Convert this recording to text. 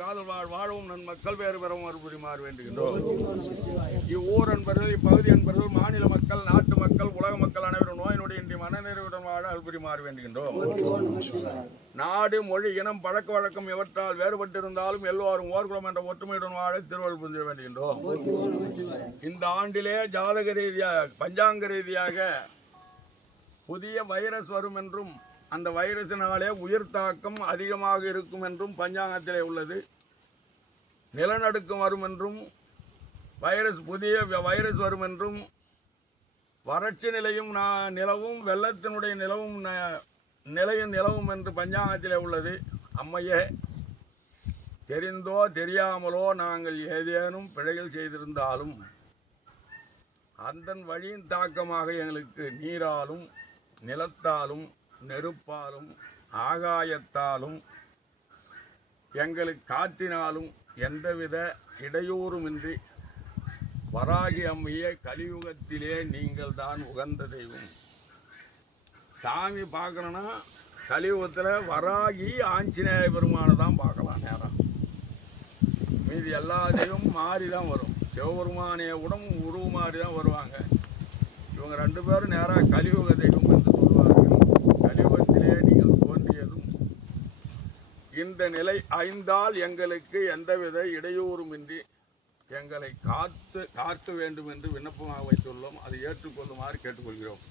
காதல் வாழ் வாழவும் நன் மக்கள் வேறு பெறவும் அறுபுரிமாறு வேண்டுகின்றோம். இவ்வூர் அன்பர்கள் இப்பகுதி அன்பர்கள் மாநில மக்கள் நாட்டு மக்கள் உலக மக்கள் அனைவரும் நோய் நொடியின்றி மனநிறைவுடன் வாழ அறுபுரிமாறு வேண்டுகின்றோம். நாடு மொழி இனம் பழக்க வழக்கம் இவற்றால் வேறுபட்டிருந்தாலும் எல்லோரும் ஓர்குளம் என்ற ஒற்றுமையுடன் வாழ திருவள்ளுவர் புரிஞ்ச வேண்டுகின்றோம். இந்த ஆண்டிலே ஜாதக ரீதியாக பஞ்சாங்க ரீதியாக புதிய வைரஸ் வரும் என்றும் அந்த வைரஸினாலே உயிர் தாக்கம் அதிகமாக இருக்கும் என்றும் பஞ்சாங்கத்திலே உள்ளது. நிலநடுக்கம் வரும் என்றும் வைரஸ் புதிய வ- வைரஸ் வரும் என்றும் வறட்சி நிலையும் நான் நிலவும் வெள்ளத்தினுடைய நிலவும் ந- நிலையும் நிலவும் என்று பஞ்சாங்கத்திலே உள்ளது. அம்மையே தெரிந்தோ தெரியாமலோ நாங்கள் ஏதேனும் பிழைகள் செய்திருந்தாலும் அந்த வழியின் தாக்கமாக எங்களுக்கு நீராலும் நிலத்தாலும் நெருப்பாலும் ஆகாயத்தாலும் எங்களுக்கு காற்றினாலும் எந்தவித இடையூறுமின்றி வராகி அம்மையே கலியுகத்திலே நீங்கள் தான் உகந்த தெய்வம். சாமி பார்க்கணுன்னா கலியுகத்தில் வராகி ஆஞ்சநேய பெருமானை தான் பார்க்கலாம் நேரம். மீதி எல்லா தெய்வமும் மாறி தான் வரும். சிவபெருமானைய உடம்பு உருவு மாறி தான் வருவாங்க. இவங்க ரெண்டு பேரும் நேராக கலியுக தெய்வம் என்று சொல்வார்கள் கலியுகத்திலே நீங்கள் தோன்றியதும் இந்த நிலை ஐந்தால் எங்களுக்கு எந்தவித இடையூறுமின்றி எங்களை காத்து காக்க வேண்டும் என்று விண்ணப்பமாக வைத்துள்ளோம். அதை ஏற்றுக்கொள்ளுமாறு கேட்டுக்கொள்கிறோம்.